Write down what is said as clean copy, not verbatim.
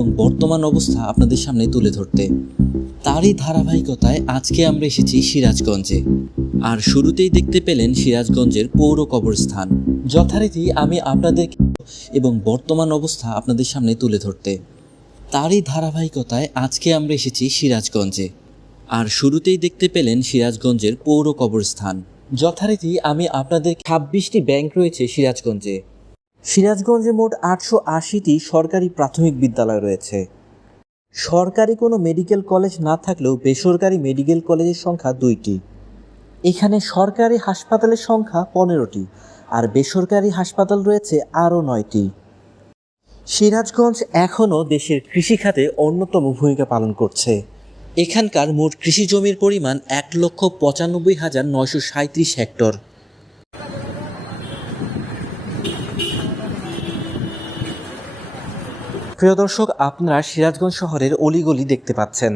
এবং বর্তমান অবস্থা আপনাদের সামনে তুলে ধরতে। তারই ধারাবাহিকতায় আজকে আমরা এসেছি সিরাজগঞ্জে। আর শুরুতেই দেখতে পেলেন সিরাজগঞ্জের পৌর কবরস্থান। যথারীতি আমি আপনাদের এবং বর্তমান অবস্থা আপনাদের সামনে তুলে ধরতে। তারই ধারাবাহিকতায় আজকে আমরা এসেছি সিরাজগঞ্জে। আর শুরুতেই দেখতে পেলেন সিরাজগঞ্জের পৌর কবরস্থান। যথারীতি আমি আপনাদের 26টি ব্যাংক রয়েছে সিরাজগঞ্জে। সিরাজগঞ্জে মোট 880টি সরকারি প্রাথমিক বিদ্যালয় রয়েছে। সরকারি কোনো মেডিকেল কলেজ না থাকলেও বেসরকারি মেডিকেল কলেজের সংখ্যা 2টি। এখানে সরকারি হাসপাতালের সংখ্যা 15টি আর বেসরকারি হাসপাতাল রয়েছে আরও 9টি। সিরাজগঞ্জ এখনও দেশের কৃষিখাতে অন্যতম ভূমিকা পালন করছে। এখানকার মোট কৃষি জমির পরিমাণ 1,95,937 হেক্টর। প্রিয় দর্শক, আপনারা সিরাজগঞ্জ শহরের অলিগলি দেখতে পাচ্ছেন।